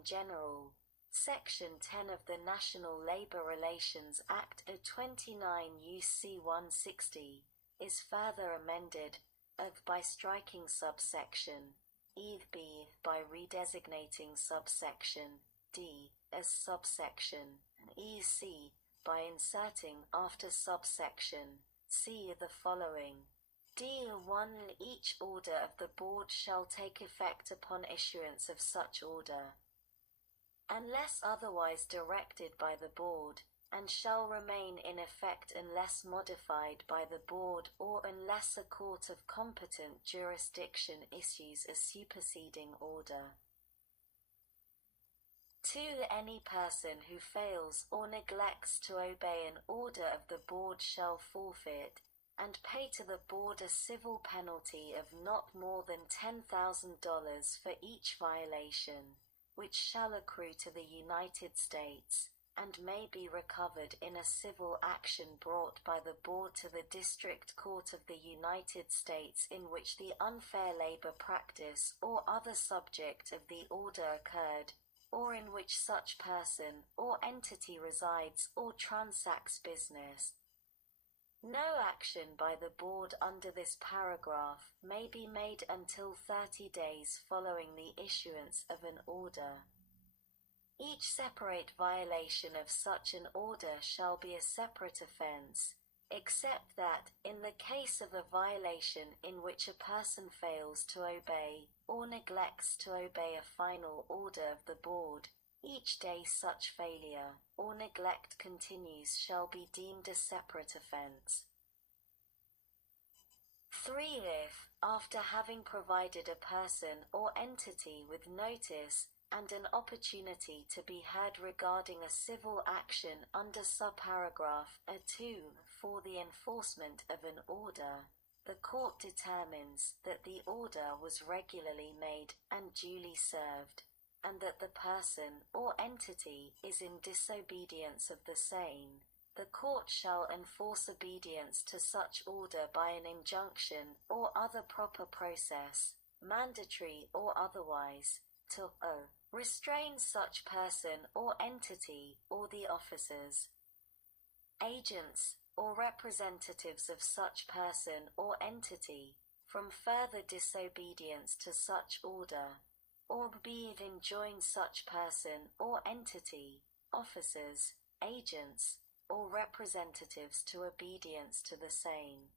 in general. Section 10 of the National Labor Relations Act of 29 U.C. 160 is further amended by striking subsection B by redesignating subsection D as subsection C by inserting after subsection C the following. D1 Each order of the Board shall take effect upon issuance of such order, unless otherwise directed by the Board, and shall remain in effect unless modified by the Board or unless a court of competent jurisdiction issues a superseding order. 2. Any person who fails or neglects to obey an order of the Board shall forfeit and pay to the Board a civil penalty of not more than $10,000 for each violation, which shall accrue to the United States, and may be recovered in a civil action brought by the Board to the District Court of the United States in which the unfair labor practice or other subject of the order occurred, or in which such person or entity resides or transacts business. No action by the Board under this paragraph may be made until 30 days following the issuance of an order. Each separate violation of such an order shall be a separate offense, except that, in the case of a violation in which a person fails to obey or neglects to obey a final order of the Board, each day such failure or neglect continues shall be deemed a separate offense. 3. If, after having provided a person or entity with notice and an opportunity to be heard regarding a civil action under subparagraph A2 for the enforcement of an order, the court determines that the order was regularly made and duly served, and that the person or entity is in disobedience of the same, the court shall enforce obedience to such order by an injunction or other proper process, mandatory or otherwise, to restrain such person or entity or the officers, agents, or representatives of such person or entity from further disobedience to such order, or b. enjoin such person or entity, officers, agents, or representatives to obedience to the same.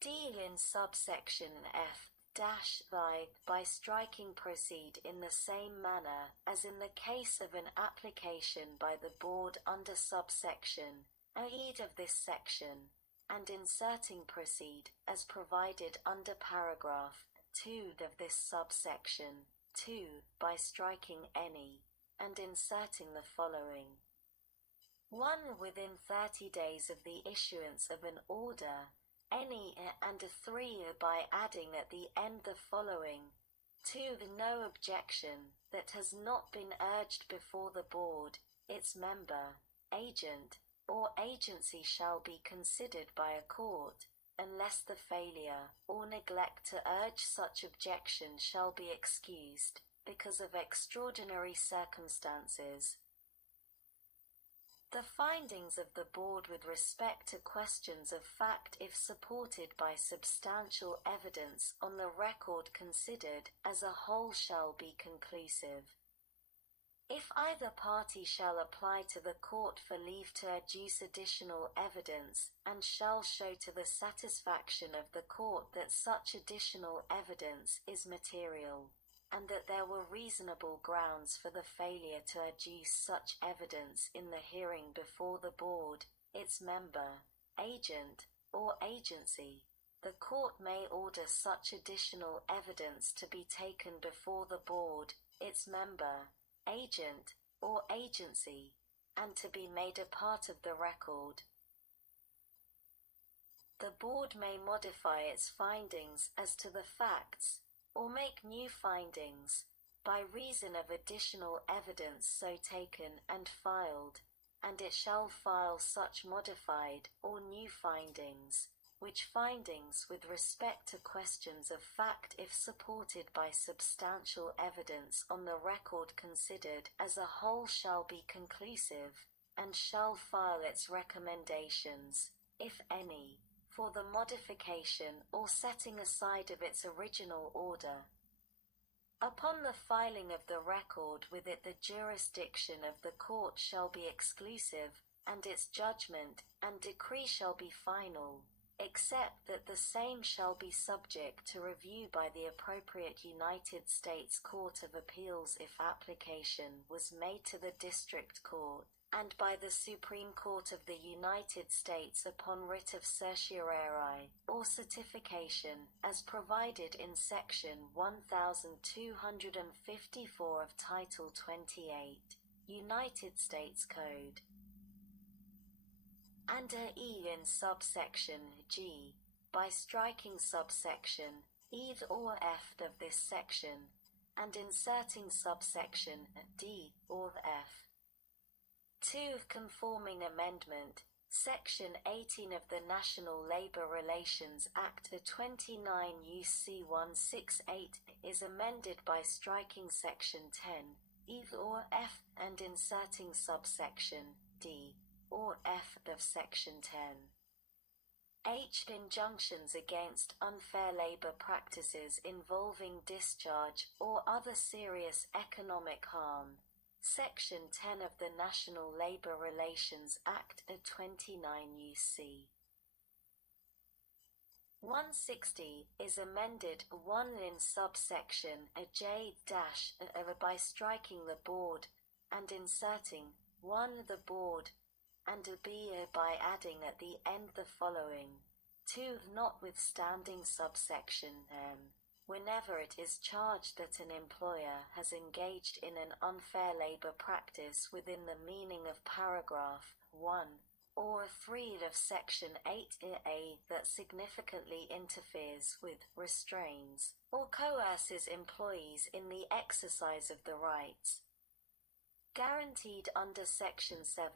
D. In subsection F by striking proceed in the same manner as in the case of an application by the Board under subsection A of this section, and inserting proceed as provided under paragraph 2 of this subsection 2 by striking any, and inserting the following. 1. Within 30 days of the issuance of an order, any, and 3. By adding at the end the following. 2. No objection that has not been urged before the Board, its member, agent, or agency shall be considered by a court, unless the failure or neglect to urge such objection shall be excused because of extraordinary circumstances. The findings of the Board with respect to questions of fact, if supported by substantial evidence on the record considered as a whole, shall be conclusive. If either party shall apply to the court for leave to adduce additional evidence, and shall show to the satisfaction of the court that such additional evidence is material, and that there were reasonable grounds for the failure to adduce such evidence in the hearing before the Board, its member, agent, or agency, the court may order such additional evidence to be taken before the Board, its member, agent, or agency, and to be made a part of the record. The Board may modify its findings as to the facts, or make new findings, by reason of additional evidence so taken and filed, and it shall file such modified or new findings, which findings with respect to questions of fact, if supported by substantial evidence on the record considered as a whole, shall be conclusive, and shall file its recommendations, if any, for the modification or setting aside of its original order. Upon the filing of the record with it, the jurisdiction of the court shall be exclusive, and its judgment and decree shall be final, except that the same shall be subject to review by the appropriate United States Court of Appeals if application was made to the District Court, and by the Supreme Court of the United States upon writ of certiorari, or certification, as provided in Section 1254 of Title 28, United States Code. And E in subsection G, by striking subsection E or F of this section, and inserting subsection D or F. 2. Conforming amendment, Section 18 of the National Labor Relations Act of 29 U.C. 168 is amended by striking Section 10, E or F, and inserting subsection D or F of Section 10. H. Injunctions against unfair labor practices involving discharge or other serious economic harm. Section 10 of the National Labor Relations Act of 29 U.C. 160 is amended 1 in subsection J- by striking the board and inserting 1 the board, and B by adding at the end the following: 2. Notwithstanding subsection M, whenever it is charged that an employer has engaged in an unfair labor practice within the meaning of paragraph 1 or 3 of section 8A that significantly interferes with, restrains, or coerces employees in the exercise of the rights guaranteed under section 7,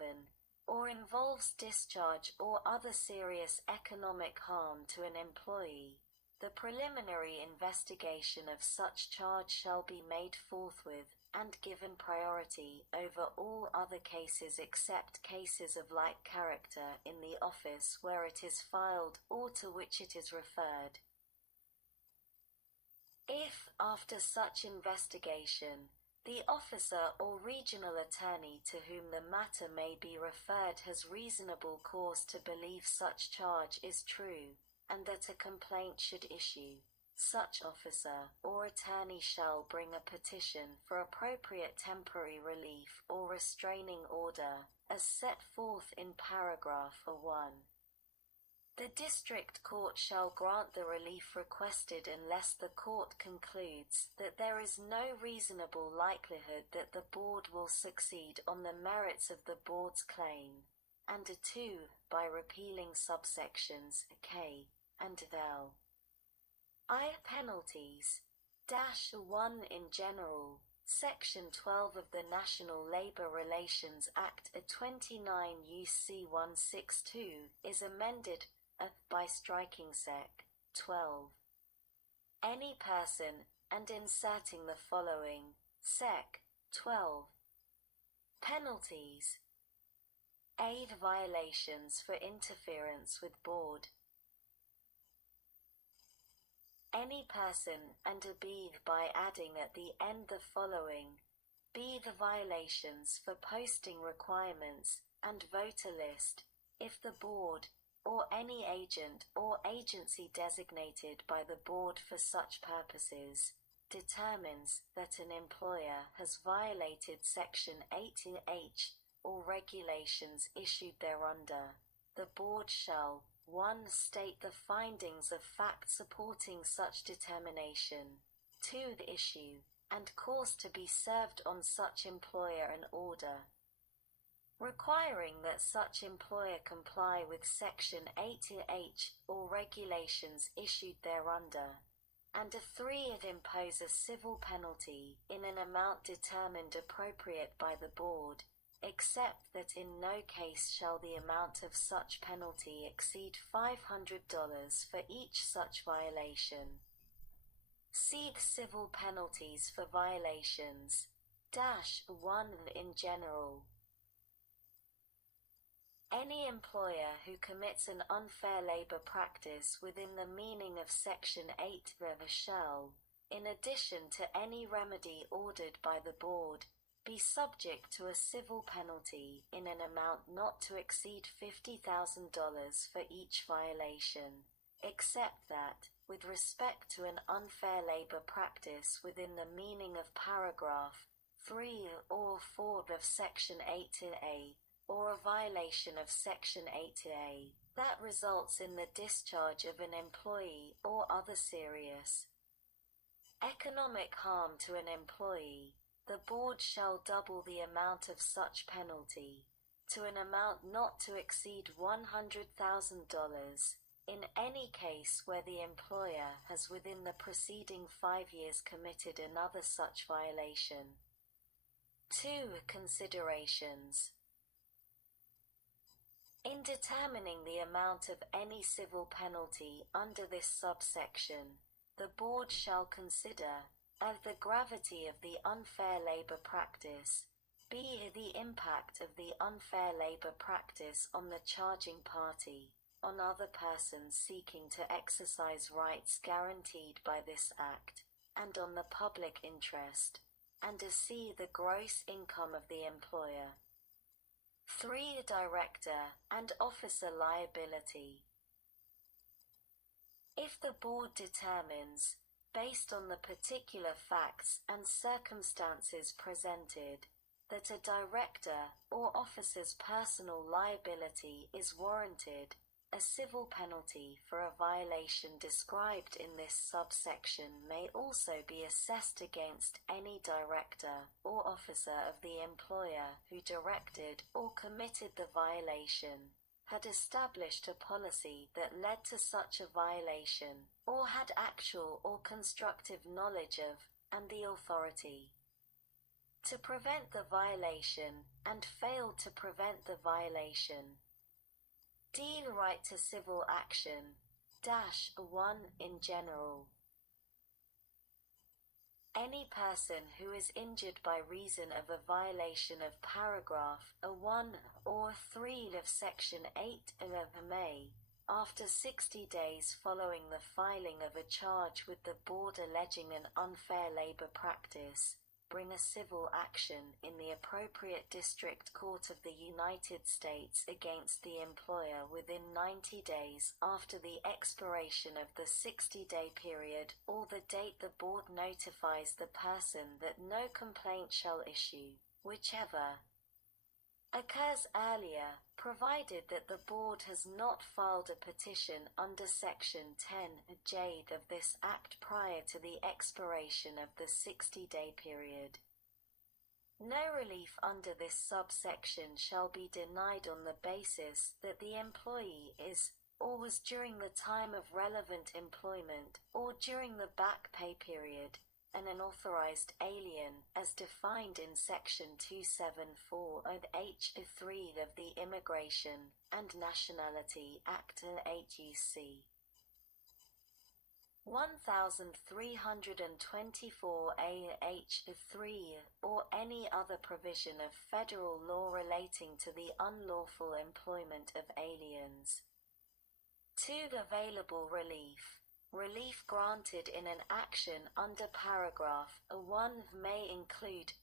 or involves discharge or other serious economic harm to an employee, the preliminary investigation of such charge shall be made forthwith, and given priority over all other cases except cases of like character in the office where it is filed or to which it is referred. If, after such investigation, the officer or regional attorney to whom the matter may be referred has reasonable cause to believe such charge is true, and that a complaint should issue, such officer or attorney shall bring a petition for appropriate temporary relief or restraining order, as set forth in paragraph 1. The district court shall grant the relief requested unless the court concludes that there is no reasonable likelihood that the board will succeed on the merits of the board's claim, and 2. By repealing subsections K and L. Penalties. 1 in general, Section 12 of the National Labor Relations Act of 29 U.C. 162 is amended by striking Sec. 12. Any person, and inserting the following: Sec. 12. Penalties. A. Violations for interference with board. Any person, and B by adding at the end the following: B. The violations for posting requirements and voter list, if the board, or any agent or agency designated by the board for such purposes, determines that an employer has violated Section 18H or regulations issued thereunder, the board shall 1. State the findings of fact supporting such determination, 2. The issue and course to be served on such employer an order requiring that such employer comply with Section 18H or regulations issued thereunder, and 3. It impose a civil penalty in an amount determined appropriate by the board, except that in no case shall the amount of such penalty exceed $500 for each such violation. See civil penalties for violations. 1 in general. Any employer who commits an unfair labor practice within the meaning of Section 8 shall, in addition to any remedy ordered by the Board, be subject to a civil penalty in an amount not to exceed $50,000 for each violation, except that, with respect to an unfair labor practice within the meaning of paragraph 3 or 4 of Section 8A, or a violation of Section 8A, that results in the discharge of an employee or other serious economic harm to an employee, the Board shall double the amount of such penalty, to an amount not to exceed $100,000, in any case where the employer has within the preceding 5 years committed another such violation. 2 considerations. In determining the amount of any civil penalty under this subsection, the Board shall consider A. the gravity of the unfair labor practice, B. the impact of the unfair labor practice on the charging party, on other persons seeking to exercise rights guaranteed by this Act, and on the public interest, and C. the gross income of the employer. 3. Director and officer liability. If the Board determines, based on the particular facts and circumstances presented, that a director or officer's personal liability is warranted, a civil penalty for a violation described in this subsection may also be assessed against any director or officer of the employer who directed or committed the violation, had established a policy that led to such a violation, or had actual or constructive knowledge of, and the authority to prevent the violation, and failed to prevent the violation. D. Right to civil action. 1 in general. Any person who is injured by reason of a violation of paragraph 1 or 3 of Section 8 of MA, after 60 days following the filing of a charge with the Board alleging an unfair labor practice, bring a civil action in the appropriate District Court of the United States against the employer within 90 days after the expiration of the 60-day period or the date the Board notifies the person that no complaint shall issue, whichever occurs earlier, provided that the Board has not filed a petition under Section 10J of this Act prior to the expiration of the 60-day period. No relief under this subsection shall be denied on the basis that the employee is, or was during the time of relevant employment, or during the back pay period, an unauthorized alien as defined in Section 274 of H3 of the Immigration and Nationality Act 8 U.C. 1324 AH3 or any other provision of federal law relating to the unlawful employment of aliens. 2. Available relief. Relief granted in an action under paragraph 1 may include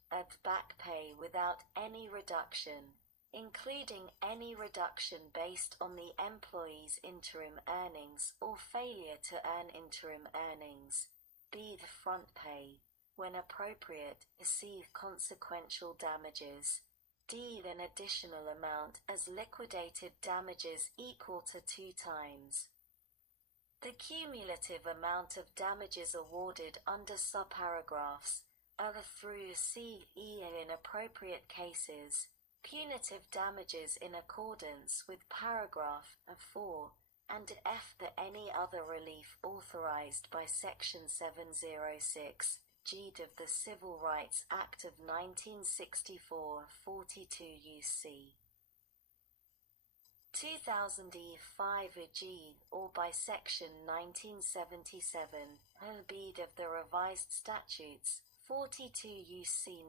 back pay without any reduction, including any reduction based on the employee's interim earnings or failure to earn interim earnings, b. the front pay, when appropriate, C. consequential damages, d. an additional amount as liquidated damages equal to 2 times the cumulative amount of damages awarded under subparagraphs A through C, E in appropriate cases, punitive damages in accordance with paragraph 4, and F for any other relief authorized by Section 706, G of the Civil Rights Act of 1964, 42 UC. 2005 G, or by Section 1977, and B of the Revised Statutes, 42 UC